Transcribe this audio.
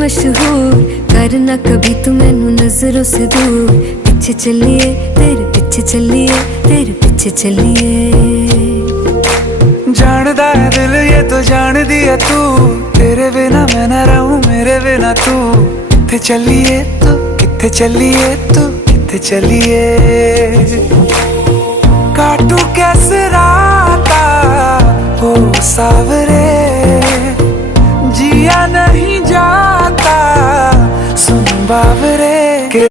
मशहूर, करना कभी तू मैनू नजरों से दूर। पीछे चलिए तेरे पीछे चलिए, तेरे पीछे चलिए। जानदा है दिल ये तो जान दिया तू, तेरे बिना मैं ना रहूं मेरे बिना तू। किथे चलिए तू, किथे चलिए तू, किथे चलिए। काटू कैसे राता हो सावरे, जिया नहीं जाता सुन बावरे।